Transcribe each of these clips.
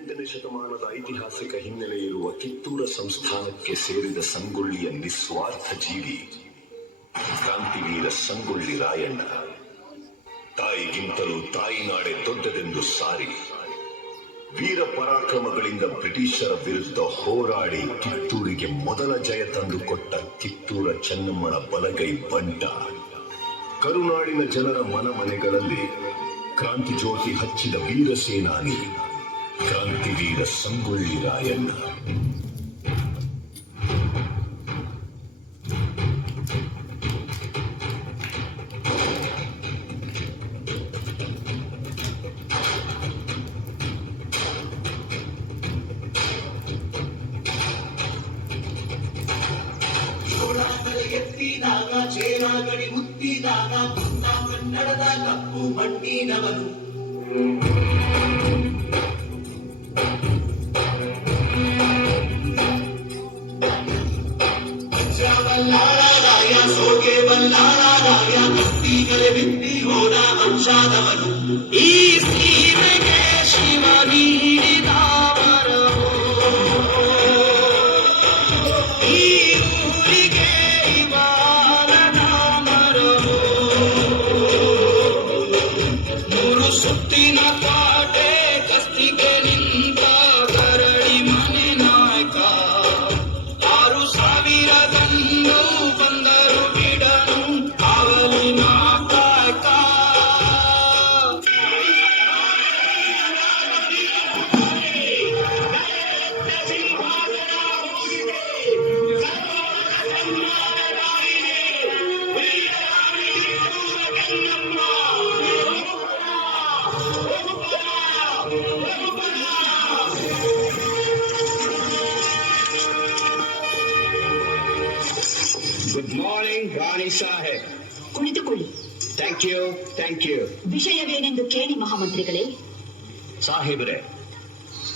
18ನೇ ಶತಮಾನದ ಐತಿಹಾಸಿಕ ಹಿನ್ನೆಲೆ ಇರುವ ಕಿತ್ತೂರ ಸಂಸ್ಥಾನಕ್ಕೆ ಸೇರಿದ ಸಂಗೊಳ್ಳಿಯ ನಿಸ್ವಾರ್ಥ ಜೀವಿ ಕ್ರಾಂತಿವೀರ ಸಂಗೊಳ್ಳಿ ರಾಯಣ್ಣ. ತಾಯಿಗಿಂತಲೂ ತಾಯಿನಾಡೆ ದೊಡ್ಡದೆಂದು ಸಾರಿ ವೀರ ಪರಾಕ್ರಮಗಳಿಂದ ಬ್ರಿಟಿಷರ ವಿರುದ್ಧ ಹೋರಾಡಿ ಕಿತ್ತೂರಿಗೆ ಮೊದಲ ಜಯ ತಂದುಕೊಟ್ಟ ಕಿತ್ತೂರ ಚೆನ್ನಮ್ಮನ ಬಲಗೈ ಬಂಟ. ಕರುನಾಡಿನ ಜನರ ಮನೆಗಳಲ್ಲಿ ಕ್ರಾಂತಿ ಜ್ಯೋತಿ ಹಚ್ಚಿದ ವೀರ ಸೇನಾನಿ ಕ್ರಾಂತಿವೀರ ಸಂಗೊಳ್ಳಿ ರಾಯಣ್ಣ. ಎತ್ತಿದಾಗ ಚೇನಾಗಡಿ ಮುತ್ತಿದಾಗ ಕನ್ನಡದ ಕಪ್ಪು ಮಣ್ಣಿನವನು. ಬಲ್ಲಾಳರಾಯ ಸೋಗೆ ಬಲ್ಲಾಳರಾಯ ಕತ್ತಿಗಲೆ ಬಿತ್ತಿ ಹೋದ ವಂಶಾದವನು. ಈ ಸೀಮೆಗೆ ಶಿವ ನೀಡಿದ ವರವೋ, ಈ ಊರಿಗೆ ಇವಾಲದ ಮರವೋ. ಮೂರು ಸುತ್ತಿನ ಕಾಟೆ ಕಸ್ತಿಗೆ ನಿಂತ ಕರಡಿ ಮನೆ ನಾಯಕ. 6,000 ದಂಡು ಬಂದರು ಬಿಡನು ಕಾವಲಿನ ಕಾಯಕ. ಗುಡ್ ಮಾರ್ನಿಂಗ್ ರಾಣಿ ಸಾಹೇಬ್. ಕುಳಿತುಕೊಳ್ಳಿ. Thank you thank you. ವಿಷಯವೇನೆಂದು ಕೇಳಿ ಮಹಾಮಂತ್ರಿಗಳೇ. ಸಾಹೇಬರೇ,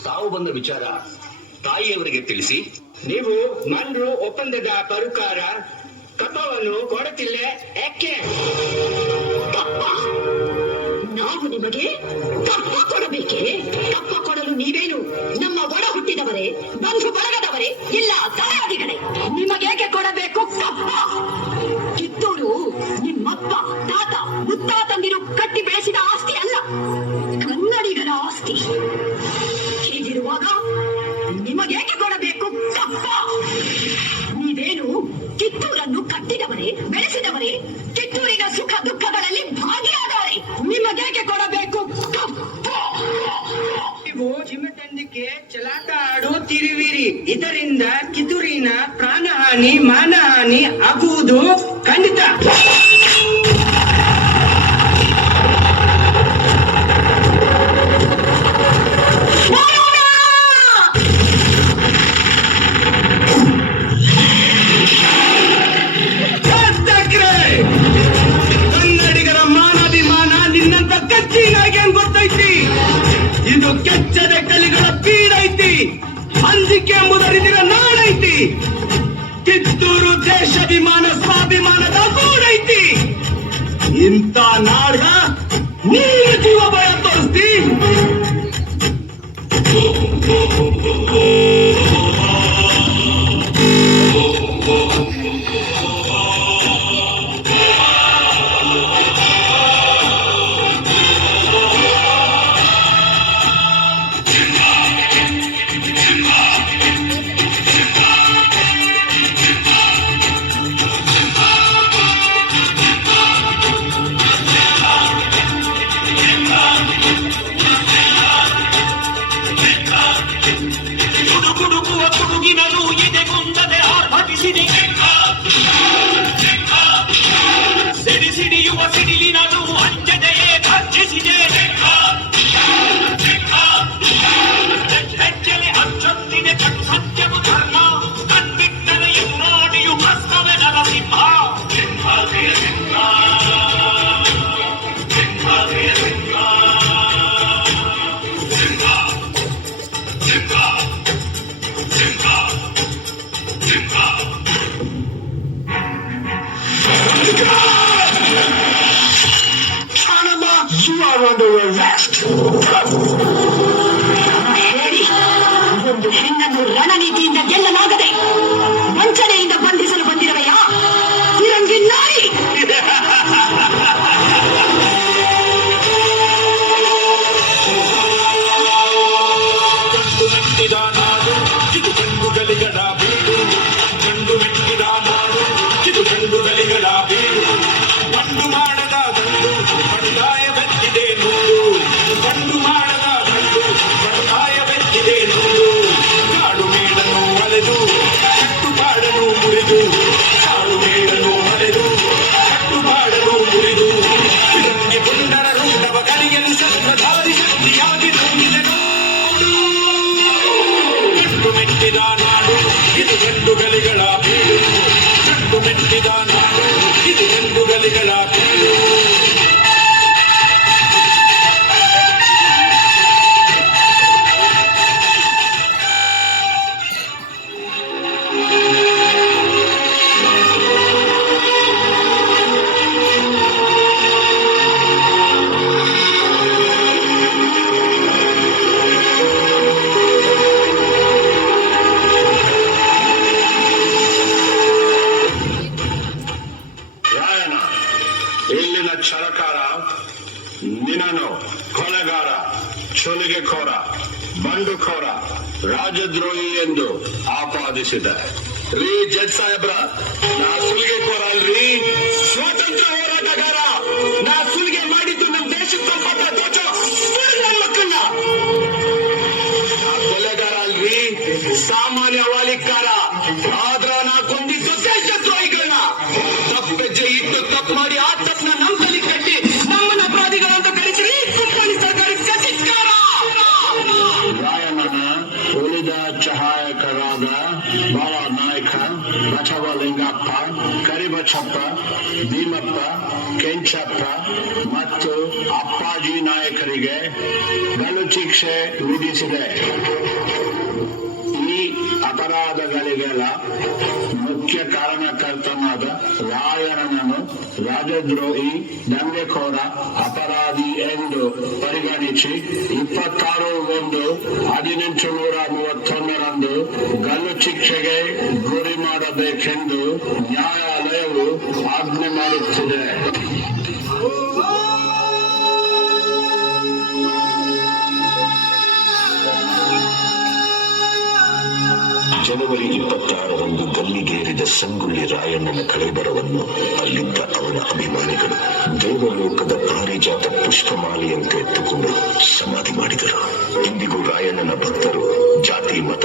ತಾವು ಬಂದ ವಿಚಾರ ತಾಯಿಯವರಿಗೆ ತಿಳಿಸಿ. ನೀವು ಮನ್ರು ಒಪ್ಪಂದದ ಪರುಕಾರ ಕಪ್ಪವನ್ನು ಕೊಡುತ್ತಿಲ್ಲ ಯಾಕೆ? ಕಪ್ಪ? ನಾವು ನಿಮಗೆ ಕಪ್ಪ ಕೊಡಬೇಕೆ? ಕಪ್ಪ ಕೊಡಲು ನೀವೇನು ನಮ್ಮ ಒಡ ಹುಟ್ಟಿದವರೇ, ಬಂಧು ಬಳಗದವರೇ, ಇಲ್ಲ ದಾಯಾದಿಗಳೇ? ನಿಮಗೇಕೆ ಕೊಡಬೇಕು ಕಪ್ಪ? ಕಿತ್ತೂರು ನಿಮ್ಮಪ್ಪ ತಾತ ಮುತ್ತಾತಂದಿರು ಕಟ್ಟಿ ಬೆಳೆಸಿದ ಆಸ್ತಿ ಅಲ್ಲ, ಕನ್ನಡಿಗರ ಆಸ್ತಿ. ಹೀಗಿರುವಾಗ ನಿಮಗೇಕೆ ಕೊಡಬೇಕು ಕಪ್ಪ? ನೀವೇನು ಕಿತ್ತೂರನ್ನು ಕಟ್ಟಿದವರೇ, ಬೆಳೆಸಿದವರೇ, ಕಿತ್ತೂರಿನ ಸುಖ ದುಃಖಗಳಲ್ಲಿ ಭಾಗಿಯಾದವರೇ. ನಿಮಗೇಕೆ ಕೊಡಬೇಕು ಕಪ್ಪ? ನೀವು ಚಿಮ್ಮಟಂದಿಗೆ ಚಲಾಟ ಆಡುತ್ತಿರುವಿರಿ. ಇದರಿಂದ ಕಿತ್ತೂರಿನ ಪ್ರಾಣಹಾನಿ ಮಾನಹಾನಿ ಆಗುವುದು ಖಂಡಿತ. ಕನ್ನಡಿಗರ ಮಾನಾಭಿಮಾನ ನಿನ್ನಂತ ಕಚ್ಚಿನಾಗೆ ಗೊತ್ತೈತಿ. ಇದು ಕೆಚ್ಚದ ಕಲಿಗಳ ಬೀಡೈತಿ. ಅಂಜಿಕೆ ಎಂಬುದರಿದಿರ ನಾಡೈತಿ. ಕಿತ್ತೂರು ದೇಶಾಭಿಮಾನ ಸ್ವಾಭಿಮಾನದ ಗೂಡೈತಿ. ಇಂಥ ನಾಡ ನೀನು ಜೀವ ಭಯ ತೋರಿಸ್ತಿ. ಗುಡುಗುಡುಗುವ ಗುಡುಗಿನಲು ಇದೆ ಗುಂದದೆ ಆರ್ಭಟಿಸಿದೆ. ಸಿಡಿ ಸಿಡಿಯುವ ಸಿಡಿಲಿನಲು ಅಂಜದೆಯೇ ಗರ್ಜಿಸಿದೆ. ಹೆಜ್ಜೆಲೆ ಅಚ್ಚೊತ್ತಿದೆ ಕಟು ಸತ್ಯವು ಧರ್ಮ. ಕಣ್ಬಿಟ್ಟರೆ ಎದುರಾಡಿಯು ಕರ್ತವೆ Narasimha. You are under arrest. ಒಂದು ಹೆಣ್ಣನ್ನು ರಣನೀತಿಯಿಂದ ಗೆಲ್ಲಲಾಗದೆ ವಂಚನೆಯಿಂದ ಬಂಧಿಸಲು ಬಂದಿರುವೆಯಾ ಫಿರಂಗಿ ನಾಯಿ? ಗಂಡು ಮೆಟ್ಟಿದ ನಾಡು ಇದು ಗಂಡುಗಳಿಗಳ ಬೀಡು. ಗಂಡು ಮೆಟ್ಟಿದ ನಾಡು ಇದು ಗಂಡುಗಳಿಗಳ ಬೀಡು. ಗಂಡು ಮಾಡದ ಗಂಡು ಬಂಡಾಯವೆತ್ತಿದೆ ನೋಡು. ಗಂಡು ಮಾಡದ ಗಂಡು ಬಂಡಾಯವೆತ್ತಿದೆ ನೋಡು. ಕಾಡು ಮೇಡನ್ನು ಅಲೆದು ಕಟ್ಟುಪಾಡನು ಮುರಿದು. ಕಾಡು ಮೇಡನು ಅಲೆದು ಕಟ್ಟುಪಾಡನು ಮುರಿದು. ಫಿರಂಗಿ ಪುಂಡರ ರುಂಡವ ಕಲಿಯಲು ಶಸ್ತ್ರಧಾರಿ ಶಕ್ತಿಯಾಗಿ ತುಂಬಿದೆ ನೋಡು. ಗಂಡು ಮೆಟ್ಟಿದ ನಾಡು ಇದು ಗಂಡುಗಳಿಗಳ ಬೀಡು. ಗಂಡು ಮೆಟ್ಟಿದ ನಾಡು ಇದು ಗಂಡುಗಳಿಗಳ ಬೀಡು. ರಾಯಣ್ಣ, ಇಲ್ಲಿನ ಛಲಕಾರ ನಿನ್ನನು ಕೊಲೆಗಾರ, ಚುಲಿಗೆಖೋರ, ಬಂಡುಖೋರ, ರಾಜದ್ರೋಹಿ ಎಂದು ಆಪಾದಿಸಿದ. ರೀ ಜಡ್ ಸಾಹೇಬ್ರ, ನಾ ಸುಲಿಗೆಖೋರ ಅಲ್ರಿ, ಸ್ವಾತಂತ್ರ್ಯ ಹೋರಾಟಗಾರ. ನಾ ಸುಲಿಗೆ ಮಾಡಿದ್ದು ನಮ್ಮ ದೇಶಕ್ಕೆ ಸಂಪತ್ತ ದೋಚೋ ನನ್ನ ಮಕ್ಕಳನ್ನ. ನಾ ಕೊಲೆಗಾರ ಅಲ್ರಿ, ಸಾಮಾನ್ಯ ವಾಲಿಕಾರ. ಆದ್ರ ನಾ ಕೊಂದಿದ್ದು ದೇಶದ್ರೋಹಿಗಳನ್ನ. ತಪ್ಪೆಜ್ಜೆ ಇಟ್ಟು ತಪ್ಪು ಮಾಡಿ ಆ ತಪ್ಪನ್ನ ನಮ್ಮ ತಲೆ ಕಟ್ಟಿ ನಮ್ಮನ್ನ ಅಪರಾಧಿಗಳಂತ ಕಳಿಸಿರಿ ಕುಪ್ಪಳಿ ಸರ್ಕಾರಕ್ಕೆ ಧಿಕ್ಕಾರ. ರಾಯಣ್ಣನ ಉಳಿದ ಸಹಾಯಕರಾದ ಬಾಳ ನಾಯಕ, ಬಸವಲಿಂಗಪ್ಪ, ಕರಿಬಸಪ್ಪ, ಭೀಮಪ್ಪ, ಕೆಂಚಪ್ಪ ಮತ್ತು ಅಪ್ಪಾಜಿ ನಾಯಕರಿಗೆ ಗಲ್ಲು ಶಿಕ್ಷೆ ವಿಧಿಸಿದೆ. ಈ ಅಪರಾಧಗಳಿಗೆಲ್ಲ ಮುಖ್ಯ ಕಾರಣಕರ್ತನಾದ ರಾಯಣ್ಣನನ್ನು ರಾಜದ್ರೋಹಿ, ದಂಗೆಕೋರ, ಅಪರಾಧಿ ಎಂದು ಪರಿಗಣಿಸಿ 26/1/1831 ಗಲ್ಲು ಶಿಕ್ಷೆಗೆ ಗುರಿ ಮಾಡಬೇಕೆಂದು ನ್ಯಾಯಾಲಯವು ಆಜ್ಞೆ ಮಾಡುತ್ತಿದೆ. ಜನವರಿ 26ರಂದು ಗಲ್ಲಿಗೇರಿದ ಸಂಗೊಳ್ಳಿ ರಾಯಣ್ಣನ ಕಳೇಬರವನ್ನು ಅಲ್ಲಿದ್ದ ಅವನ ಅಭಿಮಾನಿಗಳು ದೇವಲೋಕದ ಪಾರಿಜಾತ ಪುಷ್ಪಮಾಲೆಯಂತೆ ಎತ್ತುಕೊಂಡು ಸಮಾಧಿ ಮಾಡಿದರು. ಇಂದಿಗೂ ರಾಯಣ್ಣನ ಭಕ್ತರು ಜಾತಿ, ಮತ